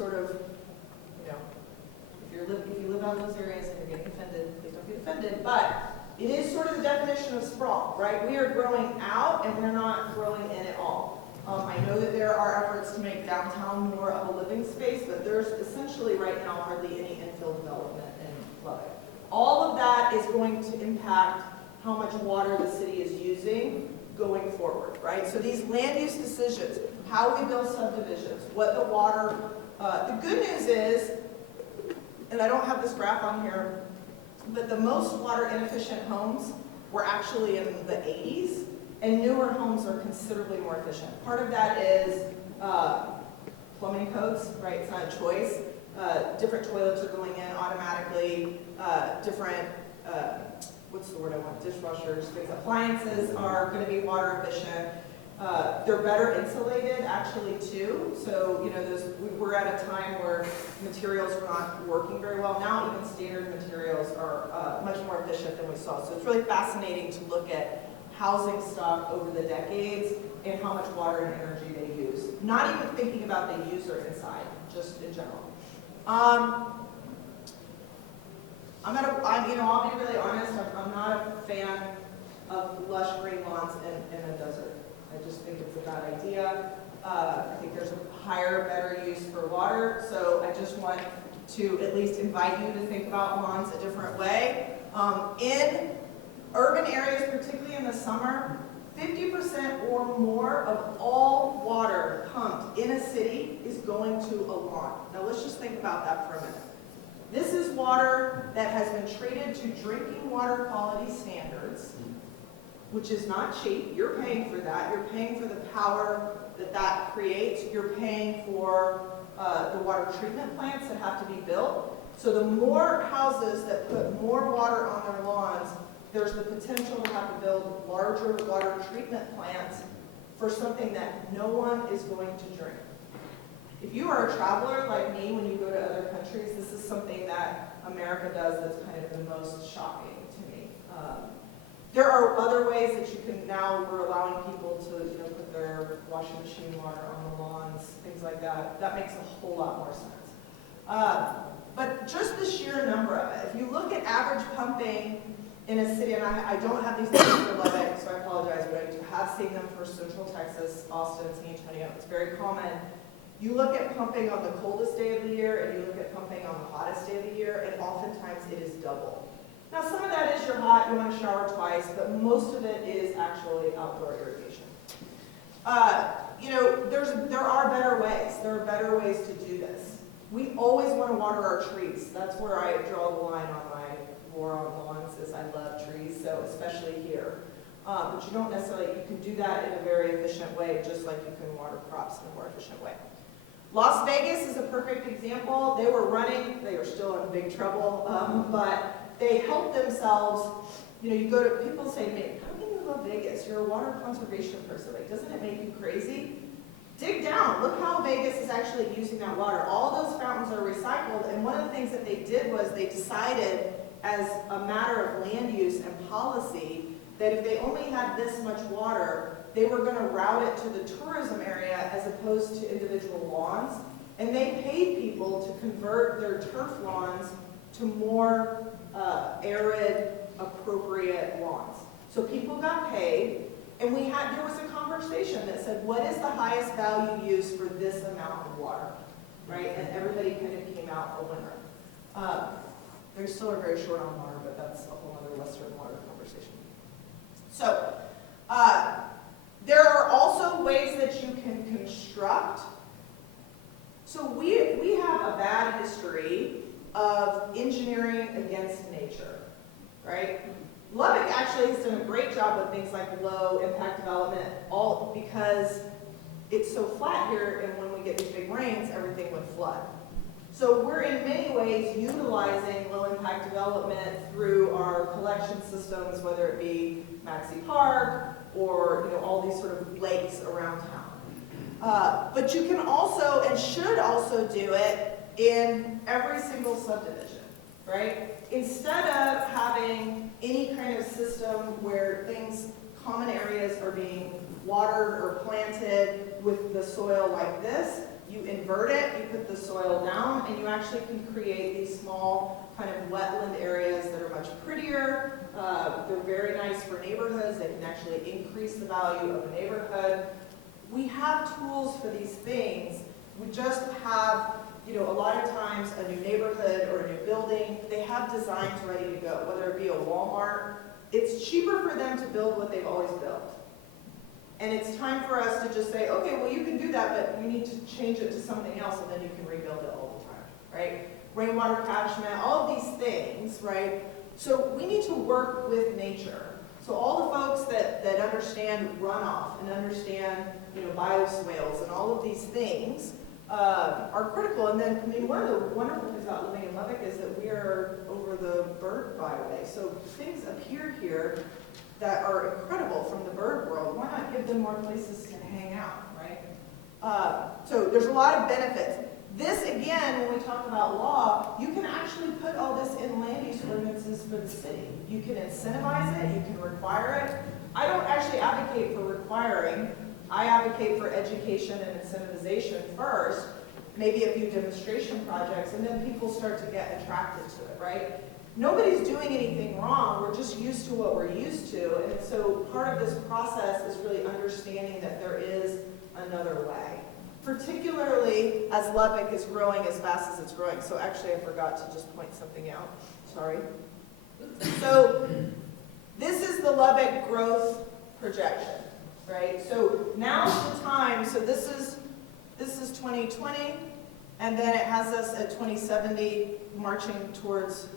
sort of, you know, if you live out in those areas and you're getting offended, please don't get offended, but it is sort of the definition of sprawl, right? We are growing out and we're not growing in at all. I know that there are efforts to make downtown more of a living space, but there's essentially right now hardly any infill development in Lubbock. All of that is going to impact how much water the city is using going forward, right? So these land use decisions, how we build subdivisions, what the water, the good news is, and I don't have this graph on here, but the most water inefficient homes were actually in the 80s, and newer homes are considerably more efficient. Part of that is plumbing codes, right? It's not a choice. Different toilets are going in automatically. Different, what's the word I want? Dishwashers, things. Appliances are going to be water efficient. They're better insulated, actually, too. So, you know, we're at a time where materials were not working very well. Now, even standard materials are much more efficient than we saw. So it's really fascinating to look at housing stock over the decades and how much water and energy they use. Not even thinking about the user inside, just in general. I'll be really honest. I'm not a fan of lush green lawns in a desert. I just think it's a bad idea. I think there's a higher, better use for water. So I just want to at least invite you to think about lawns a different way. In urban areas, particularly in the summer, 50% or more of all water pumped in a city is going to a lawn. Now let's just think about that for a minute. This is water that has been treated to drinking water quality standards, which is not cheap. You're paying for that. You're paying for the power that creates. You're paying for the water treatment plants that have to be built. So the more houses that put more water on their lawns, there's the potential to have to build larger water treatment plants for something that no one is going to drink. If you are a traveler like me, when you go to other countries, this is something that America does that's kind of the most shocking to me. There are other ways that you can now, we're allowing people to put their washing machine water on the lawns, things like that. That makes a whole lot more sense. But just the sheer number of it, if you look at average pumping in a city, and I don't have these numbers for Lubbock, so I apologize, but I have seen them for Central Texas, Austin, San Antonio. It's very common. You look at pumping on the coldest day of the year, and you look at pumping on the hottest day of the year, and oftentimes it is double. Now, some of that is you're hot, you want to shower twice, but most of it is actually outdoor irrigation. There are better ways. There are better ways to do this. We always want to water our trees. That's where I draw the line on my war on lawns, is I love trees, so especially here. But you don't necessarily, you can do that in a very efficient way, just like you can water crops in a more efficient way. Las Vegas is a perfect example. They were running, they are still in big trouble, but they helped themselves. You go to, people say to me, how can you love Vegas? You're a water conservation person. Like, doesn't it make you crazy? Dig down. Look how Vegas is actually using that water. All those fountains are recycled, and one of the things that they did was they decided, as a matter of land use and policy, that if they only had this much water, they were going to route it to the tourism area as opposed to individual lawns. And they paid people to convert their turf lawns to more arid, appropriate lawns. So people got paid, and there was a conversation that said, what is the highest value use for this amount of water, right? And everybody kind of came out a winner. They still are very short on water, but that's a whole other Western water conversation. So there are also ways that you can construct. So we have a bad history of engineering against nature, right? Lubbock actually has done a great job with things like low impact development, all because it's so flat here, and when we get these big rains, everything would flood. So we're in many ways utilizing low impact development through our collection systems, whether it be Maxey Park or all these sort of lakes around town. But you can also and should also do it in every single subdivision, right? Instead of having any kind of system where common areas are being watered or planted with the soil like this, You invert it, you put the soil down, and you actually can create these small kind of wetland areas that are much prettier. They're very nice for neighborhoods. They can actually increase the value of a neighborhood. We have tools for these things. We just have, you know, a lot of times a new neighborhood or a new building, they have designs ready to go, whether it be a Walmart. It's cheaper for them to build what they've always built. And it's time for us to just say, okay, well, you can do that, but you need to change it to something else, and then you can rebuild it all the time, right? Rainwater catchment, all of these things, right? So we need to work with nature. So all the folks that understand runoff and understand, you know, bioswales and all of these things are critical. And then, I mean, one of the wonderful things about living in Lubbock is that we are over the bird byway. So things appear here that are incredible from the bird world. Why not give them more places to hang out, right? So there's a lot of benefits. This, again, when we talk about law, you can actually put all this in land use ordinances for the city. You can incentivize it, you can require it. I don't actually advocate for requiring. I advocate for education and incentivization first, maybe a few demonstration projects, and then people start to get attracted to it, right? Nobody's doing anything wrong, we're just used to what we're used to, and so part of this process is really understanding that there is another way. Particularly as Lubbock is growing as fast as it's growing. So actually I forgot to just point something out, sorry. So this is the Lubbock growth projection, right? So now's the time, so this is 2020, and then it has us at 2070 marching towards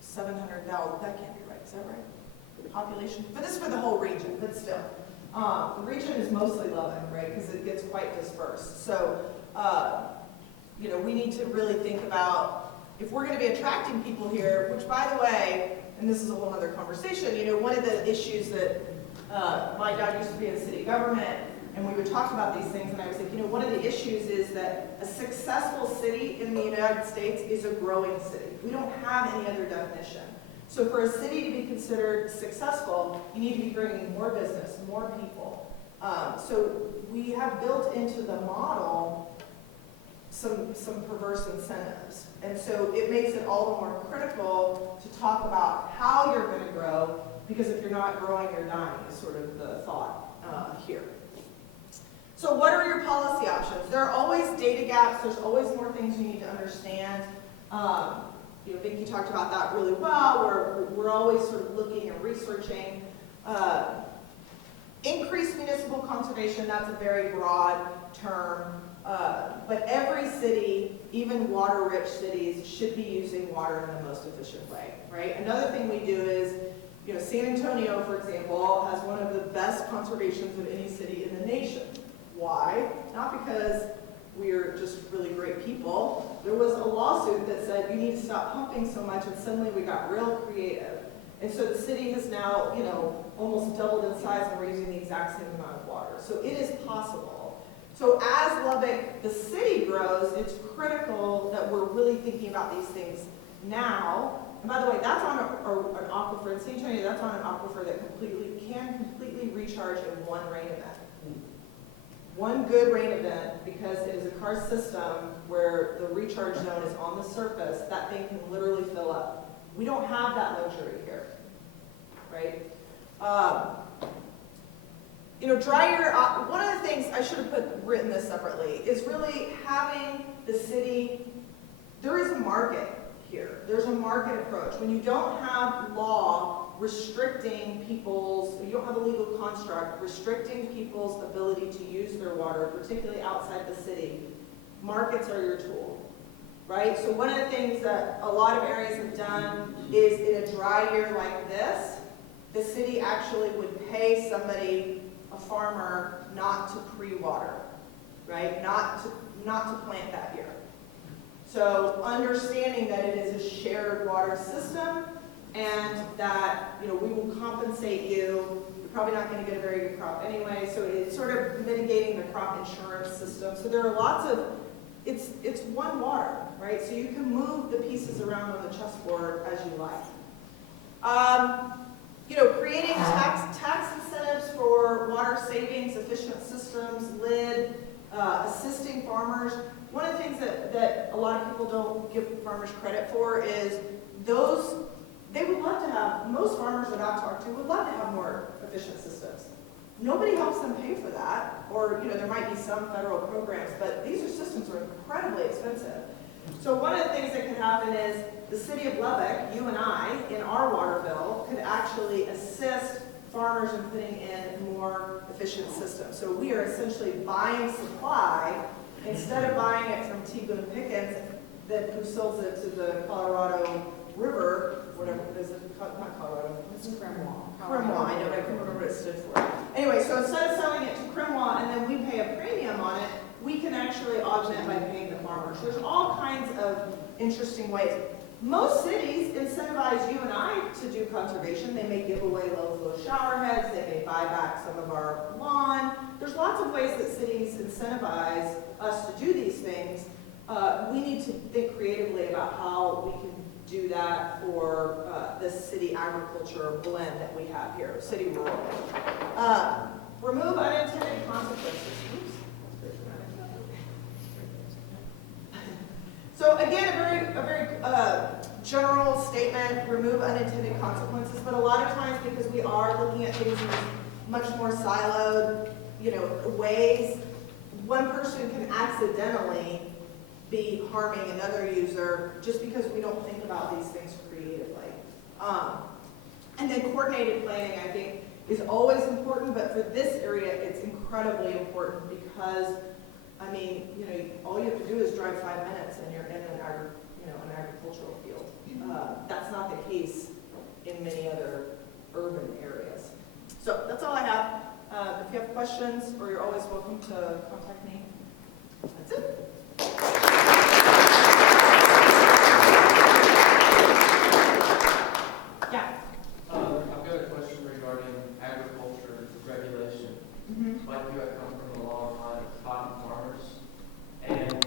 700,000. That can't be right, is that right? For the population, but this is for the whole region, but still. The region is mostly Lubbock, right, because it gets quite dispersed. So, you know, we need to really think about if we're going to be attracting people here, which, by the way, and this is a whole other conversation, you know, one of the issues that my dad used to be in city government, and we would talk about these things, and I was like, you know, one of the issues is that a successful city in the United States is a growing city. We don't have any other definition. So for a city to be considered successful, you need to be bringing more business, more people. So we have built into the model some perverse incentives. And so it makes it all the more critical to talk about how you're going to grow, because if you're not growing, you're dying, is sort of the thought here. So what are your policy options? There are always data gaps. There's always more things you need to understand. You know, Vicki talked about that really well. We're always sort of looking and researching. Increased municipal conservation, that's a very broad term. But every city, even water-rich cities, should be using water in the most efficient way, right? Another thing we do is, you know, San Antonio, for example, has one of the best conservations of any city in the nation. Why? Not because we're just really great people. There was a lawsuit that said you need to stop pumping so much, and suddenly we got real creative. And so the city has now, you know, almost doubled in size, and we're using the exact same amount of water. So it is possible. So as Lubbock, the city grows, it's critical that we're really thinking about these things now. And by the way, that's on an aquifer in San Antonio. That's on an aquifer that can completely recharge in one rain event. One good rain event, because it is a karst system where the recharge zone is on the surface, that thing can literally fill up. We don't have that luxury here, right? You know, dry year, one of the things, I should have written this separately, is really having the city, there is a market here. There's a market approach. When you don't have law restricting people's, you don't have a legal construct restricting people's ability to use their water, particularly outside the city, markets are your tool, right? So one of the things that a lot of areas have done is in a dry year like this, the city actually would pay somebody, a farmer, not to pre-water, right? Not to plant that year. So understanding that it is a shared water system, and that, you know, we will compensate you. You're probably not going to get a very good crop anyway, so it's sort of mitigating the crop insurance system. So there are lots of, it's one water, right? So you can move the pieces around on the chessboard as you like. You know, creating tax incentives for water savings, efficient systems, lid. assisting farmers. One of the things that a lot of people don't give farmers credit for is they would love to have, most farmers that I've talked to would love to have more efficient systems. Nobody helps them pay for that, or there might be some federal programs, but these systems are incredibly expensive. So one of the things that could happen is the city of Lubbock, you and I, in our water bill, could actually assist farmers in putting in more efficient systems. So we are essentially buying supply instead of buying it from T. Boone Pickens, who sells it to the Colorado River, whatever it is, not Colorado. It's Cremwa. I know, but I couldn't remember what it stood for. Anyway, so instead of selling it to Cremwa and then we pay a premium on it, we can actually augment by paying the farmers. There's all kinds of interesting ways. Most cities incentivize you and I to do conservation. They may give away low-flow shower heads. They may buy back some of our lawn. There's lots of ways that cities incentivize us to do these things. We need to think creatively about how we can do that for this city agriculture blend that we have here, city rural. Remove unintended consequences. Oops, that's very dramatic. So again, a very general statement, remove unintended consequences, but a lot of times because we are looking at things in much more siloed, ways, one person can accidentally be harming another user just because we don't think about these things creatively. And then coordinated planning, I think, is always important, but for this area, it's incredibly important because, all you have to do is drive 5 minutes and you're in an agricultural field. That's not the case in many other urban areas. So that's all I have. If you have questions, or you're always welcome to contact me. That's it. I've got a question regarding agriculture regulation. Like you, I come from a long line of cotton farmers, and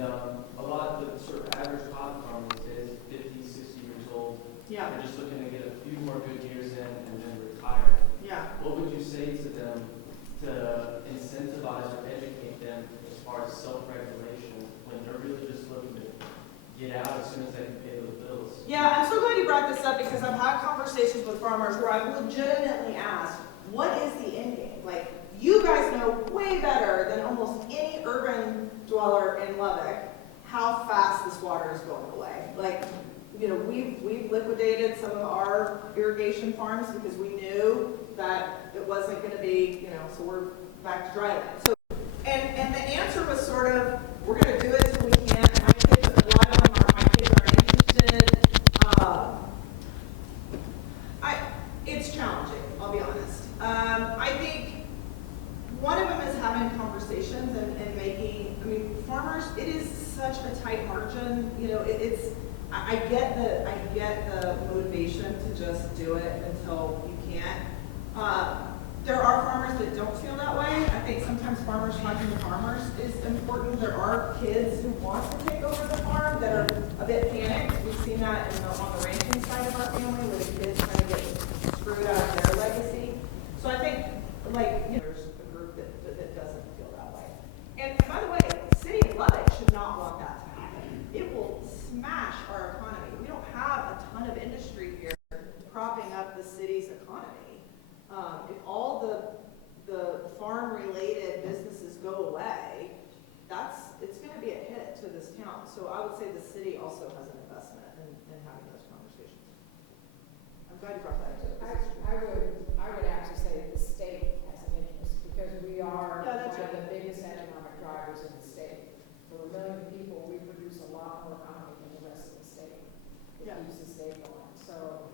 a lot of the sort of average cotton farmer these days is 50, 60 years old. Yeah. They're just looking to get a few more good years in and then retire. Yeah. What would you say to them to incentivize or educate them as far as self-regulation when they're really just looking to get out as soon as they can pay those bills? Yeah, I'm so glad you brought this up because I've had conversations with farmers where I've legitimately asked, what is the end game? Like, you guys know way better than almost any urban dweller in Lubbock how fast this water is going away. Like, we've liquidated some of our irrigation farms because we knew that it wasn't going to be, so we're back to dry land. So, and the answer was sort of, we're going to do it till we can. My kids, a lot of them are, my kids aren't interested. It's challenging, I'll be honest. I think one of them is having conversations and making, farmers, it is such a tight margin, I get the motivation to just do it until you can't. There are farmers that don't feel that way. I think sometimes farmers finding the farmers is important. There are kids who want to take over the farm that are a bit panicked. We've seen that on the ranching side of our family where the kids kind of get screwed out of their legacy. So I think, there's a group that doesn't feel that way. And by the way, the city of Lubbock should not want that to happen. It will smash our economy. We don't have a ton of industry here propping up the city's economy. If all the farm-related businesses go away, it's going to be a hit to this town. So I would say the city also has an investment in having those conversations. I'm glad you brought that up. I would actually say that the state has an interest because we are one of the biggest economic drivers in the state. For 1 million people, we produce a lot more economy than the rest of the state. It keeps the state going. So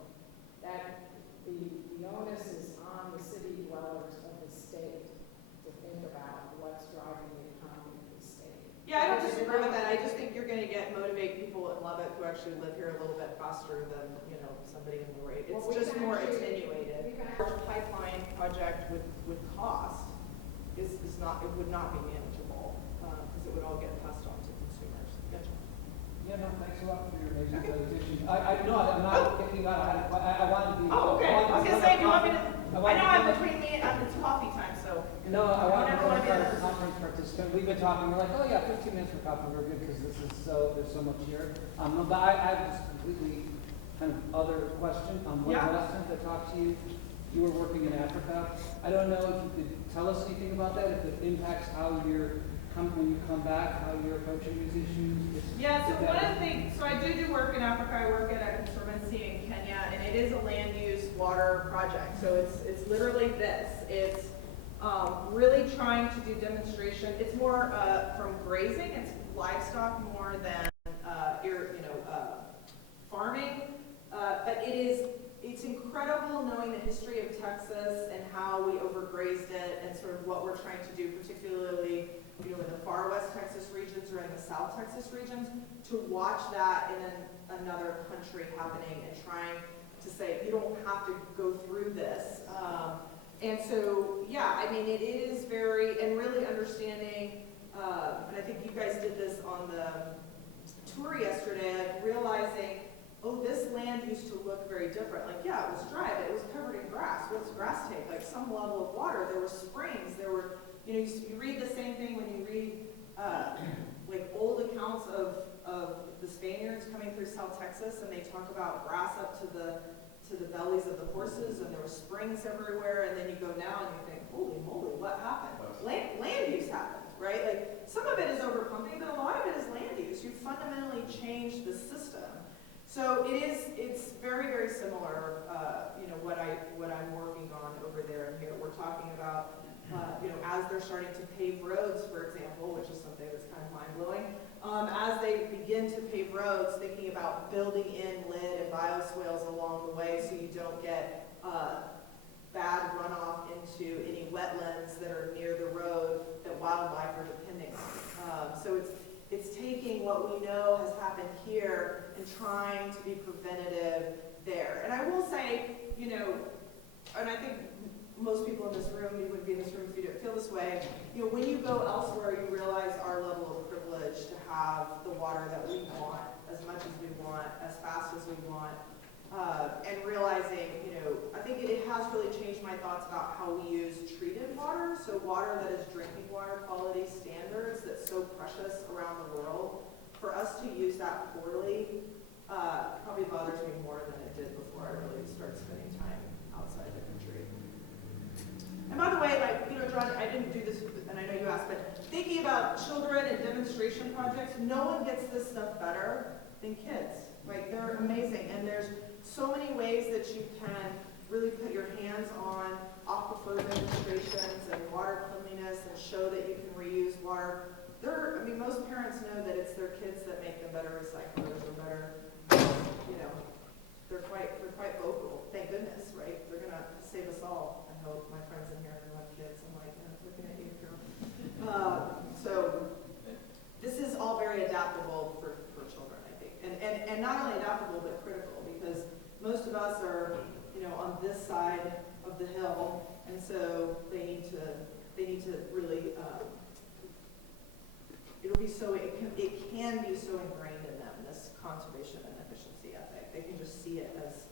that the onus is on the city dwellers of the state to think about what's driving the economy of the state. Yeah, I don't disagree with that. I just think you're going to motivate people in Lubbock who actually live here a little bit faster than somebody in the rate. It's just more attenuated. Our pipeline project with cost would not be manageable because it would all get passed on to consumers. Gotcha. Yeah, no, thanks a lot for your amazing presentation. I'm not kicking out. I wanted to be. Oh, okay. I was going to say, do you want me to? I know I'm between me and it's coffee time, so. No, I want never wanna be to in that a conference participant. We've been talking, we're like, oh yeah, 15 minutes for coffee, we're good, because there's so much here. No, but I have this completely kind of other question. When Yeah. last time I talked to you, you were working in Africa. I don't know if you could tell us anything about that, if it impacts how when you come back, how you're approaching these issues. Yeah, so one of the things, so I do work in Africa. I work at a conservancy in Kenya, and it is a land use water project. So it's literally this. It's really trying to do demonstration. It's more from grazing. It's livestock more than farming. But it's incredible knowing the history of Texas and how we overgrazed it and sort of what we're trying to do, particularly in the far west Texas regions or in the south Texas regions, to watch that in another country happening and trying to say, you don't have to go through this. And so, yeah, I mean, it is very, and really understanding, and I think you guys did this on the tour yesterday, like realizing, oh, this land used to look very different. Like, yeah, it was dry, but it was covered in grass. What's grass take? Like some level of water. There were springs. There were, you read the same thing when you read like old accounts of the Spaniards coming through South Texas, and they talk about grass up to the bellies of the horses, and there were springs everywhere. And then you go now and you think, holy moly, what happened? Land use happened, right? Like some of it is overpumping, but a lot of it is land use. You fundamentally changed the system. So it's very, very similar, what I'm working on over there and here. We're talking about, as they're starting to pave roads, for example, which is something that's kind of mind-blowing, as they begin to pave roads, thinking about building in lid and bioswales along the way so you don't get bad runoff into any wetlands that are near the road that wildlife are depending on. So it's taking what we know has happened here and trying to be preventative there. And I will say, and I think most people in this room, you wouldn't be in this room if you didn't feel this way, when you go elsewhere, you realize our level of privilege to have the water that we want, as much as we want, as fast as we want. And realizing, I think it has really changed my thoughts about how we use treated water, so water that is drinking water quality standards that's so precious around the world. For us to use that poorly probably bothers me more than it did before I really started spending time outside the country. And by the way, John, I didn't do this, and I know you asked, but thinking about children and demonstration projects, no one gets this stuff better than kids. Like, they're amazing, and there's so many ways that you can really put your hands on aquifer demonstrations and water cleanliness and show that you can reuse water. Most parents know that it's their kids that make them better recyclers or better, they're quite vocal. Thank goodness, right? They're gonna save us all. I hope. My friends in here who have kids, I'm like, looking at you, girl. So this is all very adaptable for children, I think, and not only adaptable but critical, because most of us are, on this side of the hill, and so they need to really. It can be so ingrained in them, this conservation and efficiency ethic. They can just see it as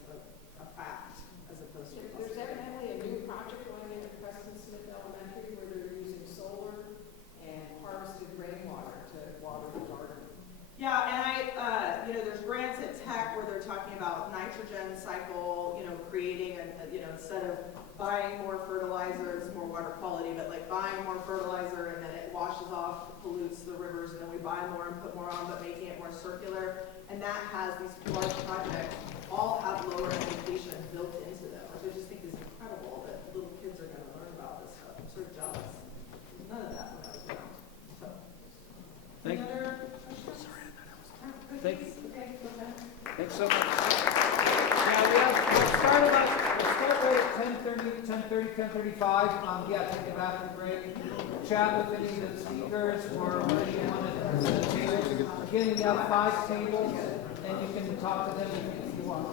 a fact, as opposed to. There's evidently a new project going into Preston Smith Elementary where they're using solar and harvested rainwater to water the garden. Yeah, and there's grants at Tech where they're talking about nitrogen cycle, creating, instead of buying more fertilizer, it's more water quality, but like buying more fertilizer and then it washes off, pollutes the rivers, and then we buy more and put more on, but making it more circular. And that has these large projects, all have lower education built into them, which I just think is incredible that little kids are going to learn about this stuff. I'm sort of jealous. None of that when I was around. So. Thank you. Any other questions? Thank you. Okay, go ahead. Thanks so much. We'll start right at 10:30, 10:35. Take a bathroom break. Chat with any of the speakers or anyone at the tables. Again, we have 5 tables, and you can talk to them if you want.